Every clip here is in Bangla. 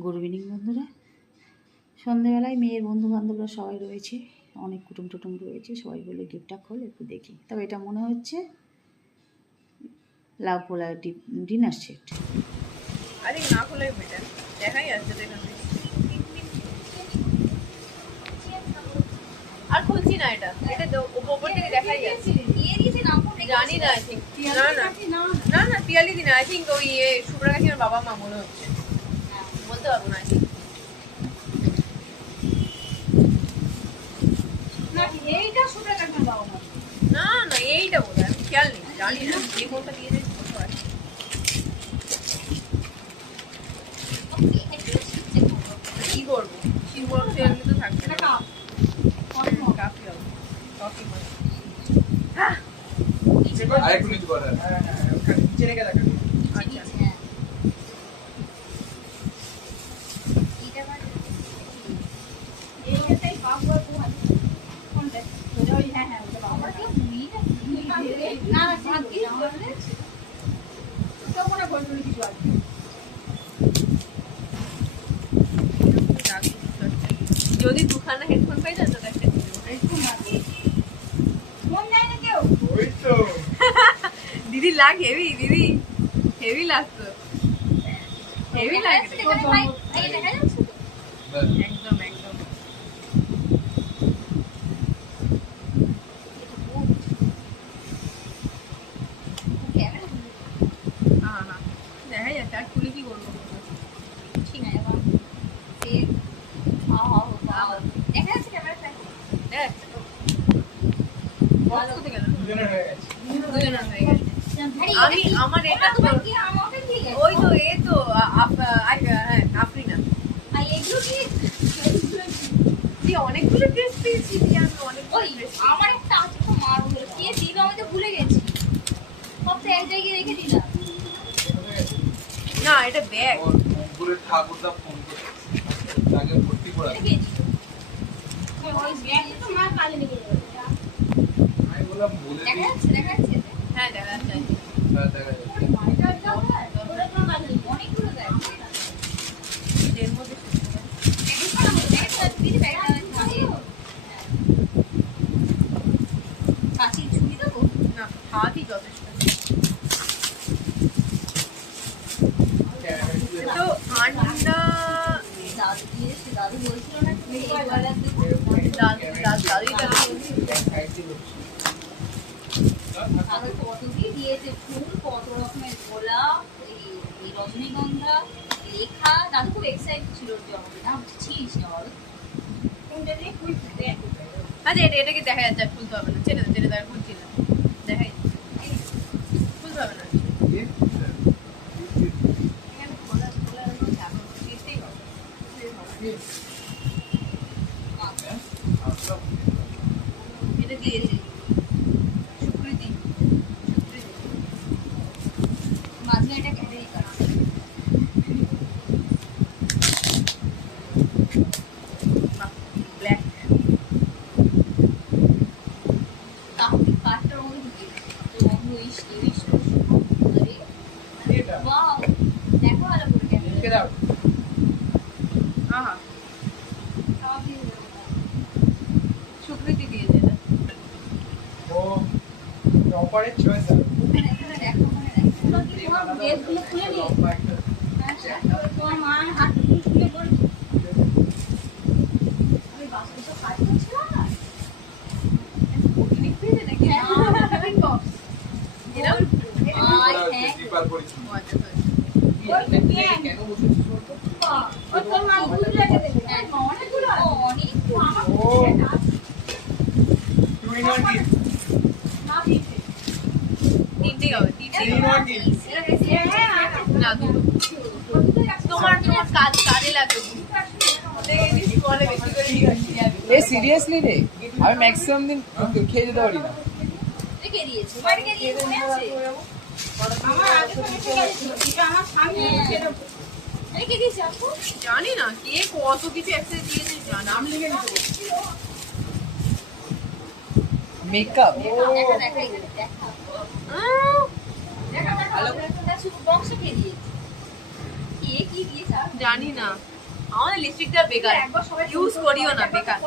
গুড ইভিনিং বন্ধুরা। সন্ধেবেলায় মেয়ের বন্ধু বান্ধবরা সবাই রয়েছে, অনেক কুটুম টুটুম রয়েছে, সবাই বলে গিফটটা খোল, একটু দেখি। তবে এটা মনে হচ্ছে লাভ পোলার ডিনার সেট। আরে না দেখাই আর এটা এটা ওপর থেকে দেখাই যাচ্ছে। জানি না না না। পিয়ালি দিন আই থিঙ্ক ওই ইয়ে আমার বাবা মা মনে হচ্ছে। বলতে পারব না I think। না না, এইটা বোধ হয় খেয়াল নেই, জানি না যে কোনটা দিয়ে দিয়েছি বলতে পারছি না। কি করব শিব বক্স এমনি তো থাকবে না কাফি হবে কফি হবে আরেকটু নিচু করা নিচে রেখে দেখা আচ্ছা যদি দুখানা হেডফোন পাই না তো একটা ওই তো দিদি লাগ হেভি দিদি হেভি লাগতো হেভি লাগতো একদম একদম হ্যাঁ হ্যাঁ দেখা যাচ্ছে আর খুলে কি করব দেখা যাচ্ছে তো? বক্স কোথায় গেল? দুজনের হয়ে গেছে দুজনের হয়ে গেছে আমি আমার এটা তো ওই তো এ তো আ- আপ- আ- হ্যাঁ আফরিনা দিয়ে অনেকগুলো ড্রেস পেয়েছি দিয়ে আমি অনেকগুলো ড্রেস আমার একটা আছে তো মার হলো কে দিল আমি তো ভুলে গেছি এক জায়গায় রেখে দিলাম না এটা ব্যাগ ওর মঙ্গলের ফোন করে তাকে ভর্তি করা ওই ব্যাগটা তো মা কালে নিয়ে গেল আমি বললাম বলে দেখা যাচ্ছে দেখা যাচ্ছে হ্যাঁ দেখা যাচ্ছে। হ্যাঁ, দেখা যাচ্ছে। অনেকগুলো দেবো না যথেষ্ট তো আন্ডা দাদু দিয়েছে দাদু বলছিল না তুমি এই বেলা দেবো দাদু দাদু দাদুই তো আর ওই কত কি দিয়েছে ফুল কত রকমের গোলাপ এই রজনীগন্ধা লেখা, দাদু খুব এক্সাইটেড ছিল ওর জন্মদিন না ছিস না বলো কোনটা দিয়ে ফুল দেখ আচ্ছা এটা এটাকে দেখা যাচ্ছে? আর খুলতে হবে না। ছেড়ে দে ছেড়ে দে আর খুলছি না দেখাই খুলতে হবে না এখানে খোলা খোলা কোনো চাপ নেই, দিতেই হবে এটা দিয়েছে সুকৃতি সুকৃতি মাঝে এটা কেটেই কাটছে ব্ল্যাক তাহলে কাঠটার মধ্যে ঢুকে তো বন্ধু ইস ইস আরে এটা ওয়াও দেখো ভালো করে কেন কে দাও আহা সুকৃতি দিয়েছে এটা ও টপারের চয়েস আর দেখো মানে দেখো তোমার ড্রেসগুলো খুলে নিয়ে লম্বা একটা তোমার মা হাত খুলে পড়েছে আমি বাসে তো কাজ করছিলাম না পিকনিক পেয়েছে নাকি টিফিন বক্স এরকম আই হ্যাঁ সিরিয়াসলি রে? আমি ম্যাক্সিমাম দিন খেয়ে যেতে পারি না। জানি না কে কত কিছু দিয়েছে জানা মেকআপ জানি না আমাদের লিপস্টিকটা বেকার ইউজ করিও না। বেকার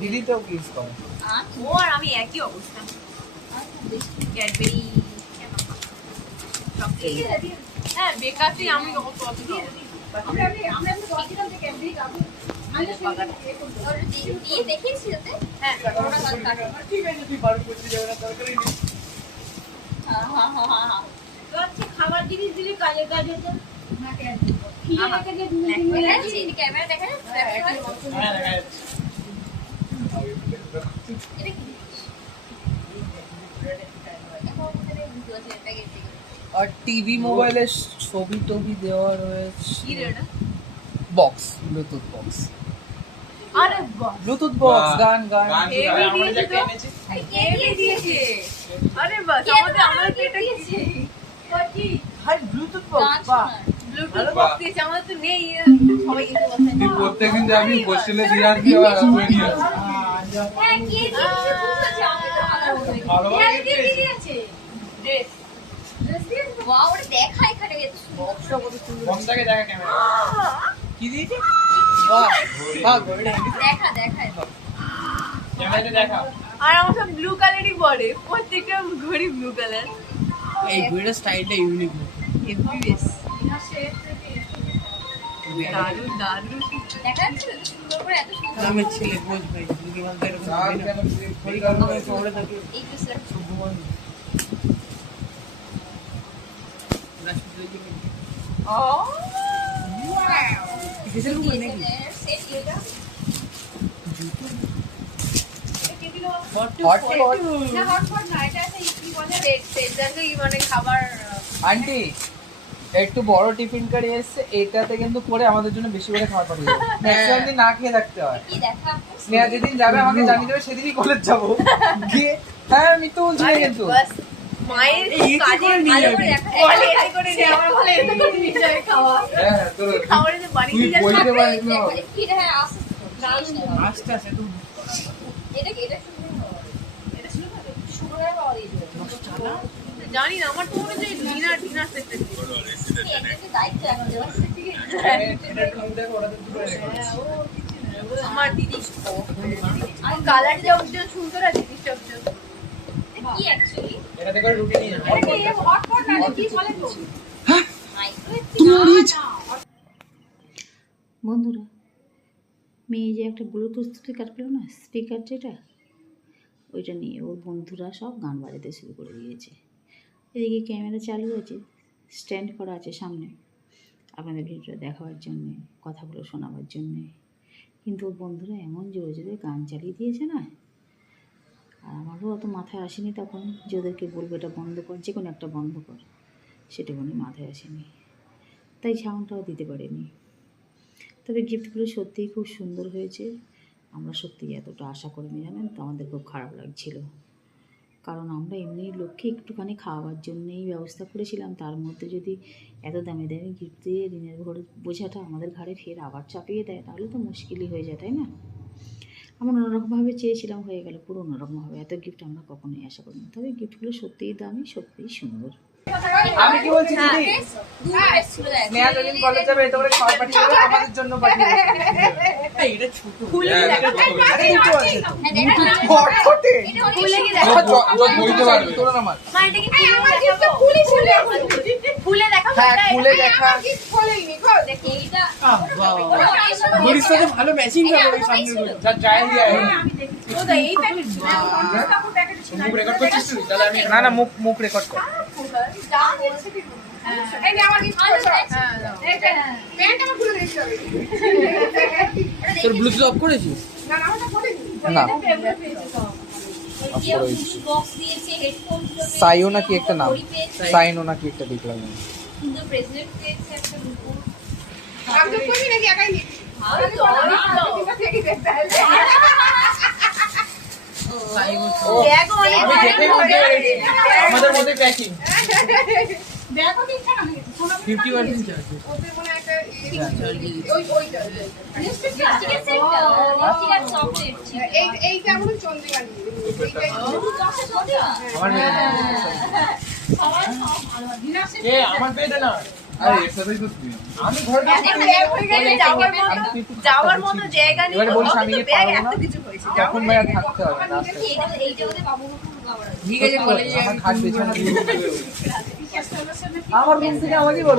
দিদি তো ইউজ করে ও আর আমি একই অবস্থা। ক্যাডবেরি হ্যাঁ বেকার তুই আমি হ্যাঁ হ্যাঁ হ্যাঁ হ্যাঁ হ্যাঁ খাবার জিনিস দিলে কাজ যাচ্ছে ক্যামেরা দেখা যাচ্ছে হ্যাঁ দেখা যাচ্ছে। এটা কি না আর টিভি মোবাইলে ছবি টবি দেওয়া রয়েছে। বক্স ব্লুটুথ বক্স আরে বাহ। ব্লুটুথ বক্স গান গান। আরে বাস আমাদের আমাদের আমাদের তো এটা দিয়েছে? হাই ব্লুটুথ বক্স বাহ। ব্লুটুথ বক্স দিয়েছে তো নেই। সবাই এসে বসে। তুই প্রত্যেকদিন যাবি হোস্টেলে দিয়ে আসবি আবার করে নিয়ে হ্যাঁ কে দিয়েছে? কে দিয়েছে? ওয়াও ওটা দেখা এখানে এত সুন্দর বক্সটাকে দেখা ক্যামেরা। কি দিয়েছে? বাহ বাহ দেখা দেখা। ক্যামেরাটা দেখা। আর আমার সব ব্লু কালারই পরে। প্রত্যেকটা ঘড়ি ব্লু কালার এই স্টাইলটা ইউনিক এফবিএস দারুণ দারুণ। দেখা যাচ্ছে সুন্দর করে এত সুন্দর গ্রামের ছেলে বোঝ ভাই। বলতে এরকম এই তো স্যার আন্টি একটু বড় টিফিন কারি এসছে এটাতে কিন্তু করে আমাদের জন্য বেশি করে খাবার পাঠিয়ে দেবে। ম্যাক্সিমাম দিন না খেয়ে থাকতে হয়। স্নেহা যেদিন যাবে আমাকে জানিয়ে দেবে সেদিনই কলেজ যাব। গিয়ে হ্যাঁ আমি তো বলছি কিন্তু। মায়ের কাজে ভালো করে দেখা করে নিয়ে আমার করে নিয়ে খাওয়া। হ্যাঁ হ্যাঁ, তোর খাবারে যে বাড়ি তুই নিয়ে যাচ্ছে বলতে পারিস না। কি এটা হ্যাঁ আসছে আস্তে আস্তে তো এটা কি এটা শুনবে এটা শুনবে শুনবে পাওয়া দিয়ে জানি না আমার তো মনে হচ্ছে ডিনার ডিনার সেটটা দায়িত্ব এখন দেওয়া ঠিক আছে এটা ঢুকতে ওরা তো দুটো রেখে আমার দিদি। কালার যা উজ্জ্বল সুন্দর আছে জিনিসটা কি অ্যাকচুয়ালি এটাতে করে রুটি নিয়ে যাবে হটপট না কি বলে তো? মাইক্রোওয়েভ বন্ধুরা মেয়ে যে একটা ব্লুটুথ স্পিকার পেল না স্পিকার যেটা ওইটা নিয়ে ওর বন্ধুরা সব গান বাজাতে শুরু করে দিয়েছে। এদিকে ক্যামেরা চালু আছে স্ট্যান্ড করা আছে সামনে আপনাদের ভিডিওটা দেখাবার জন্যে কথাগুলো শোনাবার জন্যে। কিন্তু ওর বন্ধুরা এমন জোরে জোরে গান চালিয়ে দিয়েছে না আর আমারও অত মাথায় আসেনি তখন যে ওদেরকে বলব এটা বন্ধ কর, যে কোনো একটা বন্ধ কর। সেটা কোনো মাথায় আসেনি। তাই সাউন্ডটাও দিতে পারিনি। তবে গিফটগুলো সত্যিই খুব সুন্দর হয়েছে। আমরা সত্যি এতটা আশা করিনি, জানেন তো? আমাদের খুব খারাপ লাগছিল। কারণ আমরা এমনি লক্ষ্যে একটুখানি খাওয়াবার জন্যেই ব্যবস্থা করেছিলাম। তার মধ্যে যদি এত দামি দামি গিফট দিয়ে ঋণের ঘর বোঝাটা আমাদের ঘাড়ে ফের আবার চাপিয়ে দেয়, তাহলে তো মুশকিলই হয়ে যায়, তাই না? আমরা অন্যরকমভাবে চেয়েছিলাম হয়ে গেল। পুরো অন্যরকমভাবে। এত গিফট আমরা কখনোই আশা করিনি। তবে গিফটগুলো সত্যিই দামি সত্যিই সুন্দর। আমি কি বলছি দিদি? স্নেহা যেদিন কলেজ যাবে এটা করে খাবার পাঠিয়ে দেবে আমাদের জন্য পাঠিয়ে দেবে এই, এটা ছোট। হ্যাঁ, এটা। আরে দুটো আছে তো। খুলে বইতে পারবে। তোলো না মার মা এটা কি খুলে দেখাবো খুলে। খুলে হ্যাঁ দেখা। দেখি এইটা ঘড়ির সাথে ভালো ম্যাচিং এটা হবে সামনে যা যায় যায় ও তো এই প্যাকেট ছিল। মুখ রেকর্ড করছিস তুই? তাহলে আমি না না মুখ মুখ রেকর্ড কর। এই যে আমার হ্যাঁ প্যান্ট আমার খুলে দিতে তোর ব্লুটুথ অফ করেছিস? না না করিনি না। সাইও নাকি একটা নাম? সাইনো নাকি একটা দেখলাম দেখে। আমাদের মধ্যে প্যাকিং ব্যাগও দিচ্ছে না ফিফটি পার্সেন্ট চার্জ আমার পেটে না আমি হয়ে যাওয়ার মতো। জায়গা নেই ব্যাগ এত কিছু হয়েছে তখন ভাই থাকতে হবে না আস্তে এইটা এইটা ওদের বাবু বাবুর খাবার আছে। ঠিক আছে কলেজে আমার রুম থেকে আমাকে বল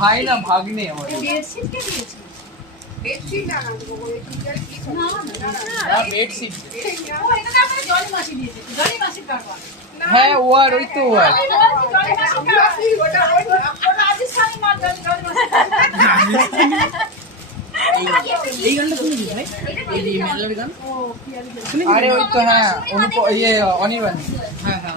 ভাই না ভাগ্নে হ্যাঁ ও আর ওই তো ও আর জলি মাসি কারবা ওটা রাজস্থানি মাল জলি জলি আরে ওই তো হ্যাঁ ইয়ে হ্যাঁ হ্যাঁ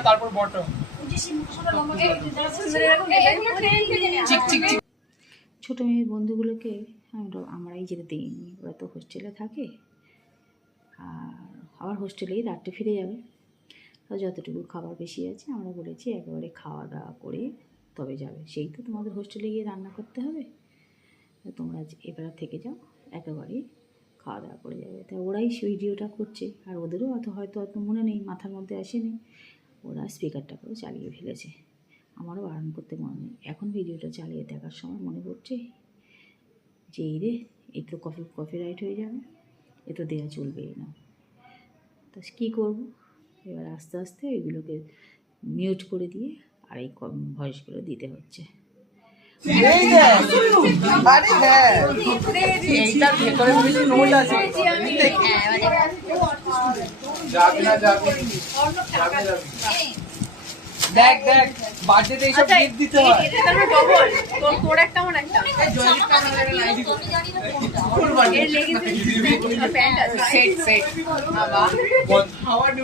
তারপর ছোটো মেয়ের বন্ধুগুলোকে আমরাই যেতে দিইনি ওরা তো হোস্টেলে থাকে, আর আবার হোস্টেলেই রাত্রে ফিরে যাবে। তো যতটুকু খাবার বেশি আছে, আমরা বলেছি একেবারে খাওয়া দাওয়া করে তবে যাবে। সেই তো তোমাদের হোস্টেলে গিয়ে রান্না করতে হবে। তোমরা এবার থেকে যাও একেবারেই খাওয়া দাওয়া করে যাবে। তা ওরাই ভিডিওটা করছে, আর ওদেরও অত হয়তো অত মনে নেই, মাথার মধ্যে আসেনি। ওরা স্পিকারটা করে চালিয়ে ফেলেছে। আমারও বারণ করতে মনে নেই। এখন ভিডিওটা চালিয়ে দেখার সময় মনে পড়ছে যে এই রে এই তো কপি কপিরাইট হয়ে যাবে এ তো দেওয়া চলবেই না। তা কী করব? এবার আস্তে আস্তে এগুলোকে মিউট করে দিয়ে আর এই ভয়েসগুলো দিতে হচ্ছে। হ্যাঁ এইটার ভেতরে কিছু নোট আছে যাবে না যাবে। যাবে যাবে। দেখ দেখ বার্থডেতে এইসব গিফট দিতে হয়। আচ্ছা, এটা তাহলে ডবল তোর তোর একটা আমার একটা। এর লেগিংস প্যান্ট আছে। সেট সেট বাবা।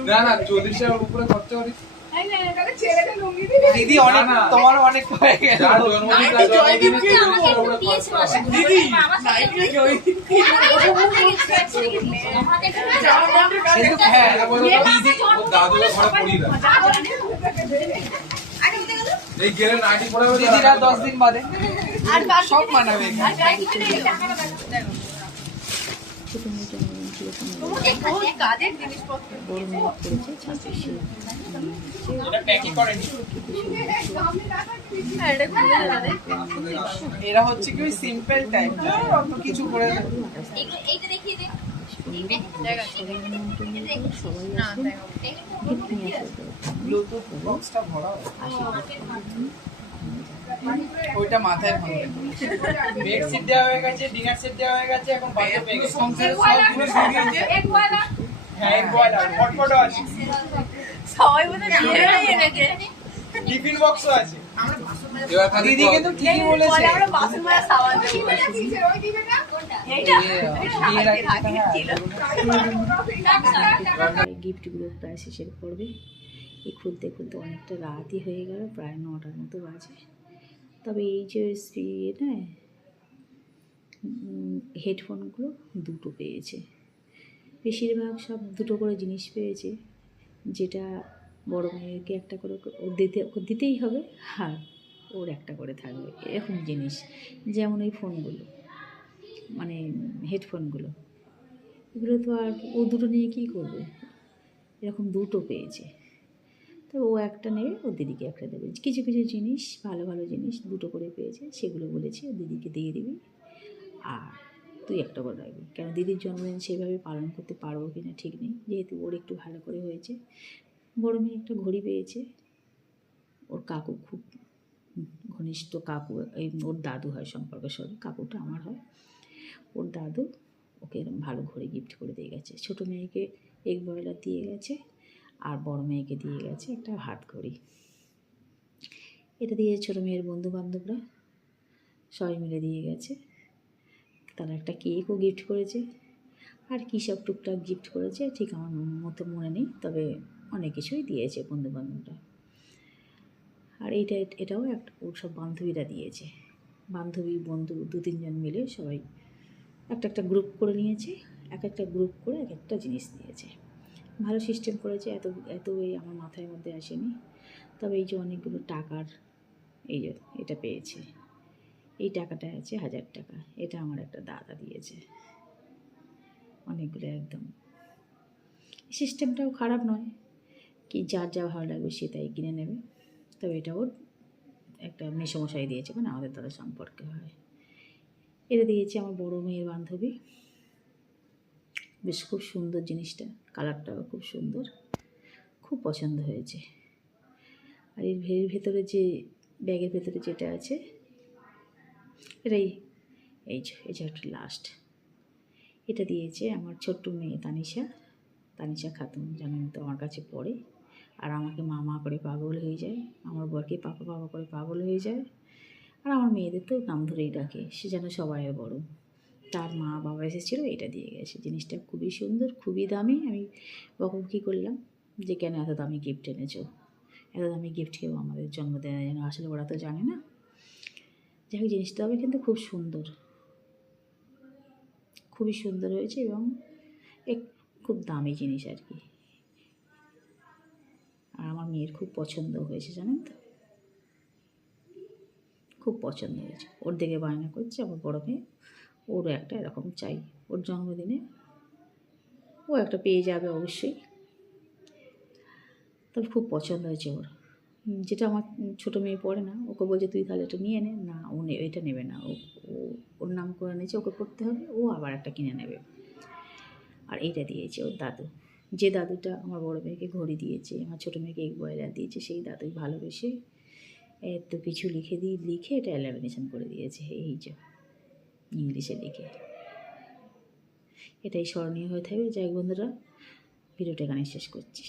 না উপরে খরচা করিস। দিদি অনেক। তোমারও অনেক হয়ে গেল। দিদি, হ্যাঁ এই গেলে নাইটি পরে দিদিরা দশ দিন বাদে। আর সব মানাবে। আর করেনি। হ্যাঁ এটা এরা হচ্ছে কি ওই সিম্পল টাইপ অত কিছু করে এইটা দেখিয়ে ওইটা মাথায় ভাঙবে। বেড সেট দেওয়া হয়ে গেছে ডিনার সেট দেওয়া হয়ে গেছে এখন বাড়িতে পেয়ে গেছে। সংসারের সব জিনিস হয়ে হ্যাঁ এক বয়লার ফটফটো আছে। সবাই বলে দিয়ে এনেছে টিফিন বক্সও আছে। এবার খালি দিদি কিন্তু ঠিকই বলেছে। আমরা বাসন সাবান দেবো গিফটগুলো প্রায় শেষের পড়বে এই খুলতে খুলতে অনেকটা রাতই হয়ে গেল প্রায় নটার মতো বাজে। তবে এই যে না হেডফোনগুলো দুটো পেয়েছে। বেশিরভাগ সব দুটো করে জিনিস পেয়েছে যেটা বড় মেয়েকে একটা করে ওর দিতে দিতেই হবে আর ওর একটা করে থাকবে এরকম জিনিস। যেমন এই ফোনগুলো। মানে হেডফোনগুলো এগুলো তো আর ও দুটো নিয়ে কী করবে? এরকম দুটো পেয়েছে। তো ও একটা নেবে, ও দিদিকে একটা দেবে। কিছু কিছু জিনিস, ভালো ভালো জিনিস দুটো করে পেয়েছে, সেগুলো বলেছে, দিদিকে দিয়ে দিবি। আর তুই একটা করে রাখবি। কেন দিদির জন্মদিন সেভাবে পালন করতে পারব কি না ঠিক নেই। যেহেতু ওর একটু ভালো করে হয়েছে। বড় মেয়ে একটা ঘড়ি পেয়েছে। ওর কাকু খুব ঘনিষ্ঠ কাকু, এই ওর দাদু হয় সম্পর্ক, সরি, কাকুটা আমার হয়। ওর দাদু ওকে এরকম ভালো ঘড়ি গিফট করে দিয়ে গেছে। ছোটো মেয়েকে এগ ব্রয়লার দিয়ে গেছে আর বড় মেয়েকে দিয়ে গেছে একটা হাত ঘড়ি। এটা দিয়ে ছোটো মেয়ের বন্ধু বান্ধবরা সবাই মিলে দিয়ে গেছে। তারা একটা কেকও গিফট করেছে। আর কী সব টুকটাক গিফট করেছে ঠিক আমার মতো মনে নেই, তবে অনেক কিছুই দিয়েছে বন্ধু বান্ধবরা আর এইটা, এটাও একটা, ওর সব বান্ধবীরা দিয়েছে। বান্ধবী, বন্ধু দু তিনজন মিলে সবাই একটা একটা গ্রুপ করে নিয়েছে, এক একটা গ্রুপ করে এক একটা জিনিস দিয়েছে। ভালো সিস্টেম করেছে, এত এত এই আমার মাথার মধ্যে আসেনি। তবে এই যে অনেকগুলো টাকার এই যে এটা পেয়েছে। এই টাকাটা আছে হাজার টাকা। এটা আমার একটা দাদা দিয়েছে। অনেকগুলো একদম। সিস্টেমটাও খারাপ নয়। কি যার যা ভালো লাগবে সে তাই কিনে নেবে। তবে এটা ওর একটা মেসমশাই দিয়েছে মানে আমাদের দাদা সম্পর্কে হয়। এটা দিয়েছে আমার বড় মেয়ের বান্ধবী। বেশ খুব সুন্দর জিনিসটা, কালারটাও খুব সুন্দর। খুব পছন্দ হয়েছে। আর এর ভের ভেতরে যে, ব্যাগের ভেতরে যেটা আছে এটাই এই এই যে লাস্ট এটা দিয়েছে আমার ছোট্ট মেয়ে তানিশা। তানিশা খাতুন জানেন তো আমার কাছে পড়ে। আর আমাকে মামা করে পাগল হয়ে যায়। আমার বরকে পাপা পাপা করে পাগল হয়ে যায়। আর আমার মেয়েদের তো নাম ধরেই ডাকে, সে যেন সবাইয়ের বড়। তার মা বাবা এসেছিল, এটা দিয়ে গেছে। জিনিসটা খুবই সুন্দর, খুবই দামি। আমি বকবকি করলাম যে, কেন এত দামি গিফট এনেছো? এত দামি গিফট কেউ আমাদের জন্মদিনে যেন আসলে ওরা তো জানে না? যাই হোক, জিনিসটা হবে কিন্তু খুব সুন্দর। খুবই সুন্দর হয়েছে এবং এক, খুব দামি জিনিস আর কি। আর আমার মেয়ের খুব পছন্দ হয়েছে, জানেন তো? খুব পছন্দ হয়েছে। ওর দিকে বায়না করছে, আমার বড় মেয়ে। ওরও একটা এরকম চাই। ওর জন্মদিনে ও একটা পেয়ে যাবে অবশ্যই। তবে খুব পছন্দ হয়েছে ওর। যেটা আমার ছোটো মেয়ে পড়ে না, ওকে বলছে, তুই তাহলে এটা নিয়ে নে। না, ও এটা নেবে না। ও ওর নাম করে নিয়েছে ওকে পড়তে হবে। ও আবার একটা কিনে নেবে। আর এইটা দিয়েছে ওর দাদু। যে দাদুটা আমার বড় মেয়েকে ঘড়ি দিয়েছে, আমার ছোটো মেয়েকে এক বয়লার দিয়েছে, সেই দাদুই ভালোবেসে এত কিছু লিখে দিই লিখে এটা ল্যামিনেশন করে দিয়েছে, এই যে ইংলিশে লিখে। এটাই স্মরণীয় হয়ে থাকবে। যাই বন্ধুরা, ভিডিওটা এখানে শেষ করছি।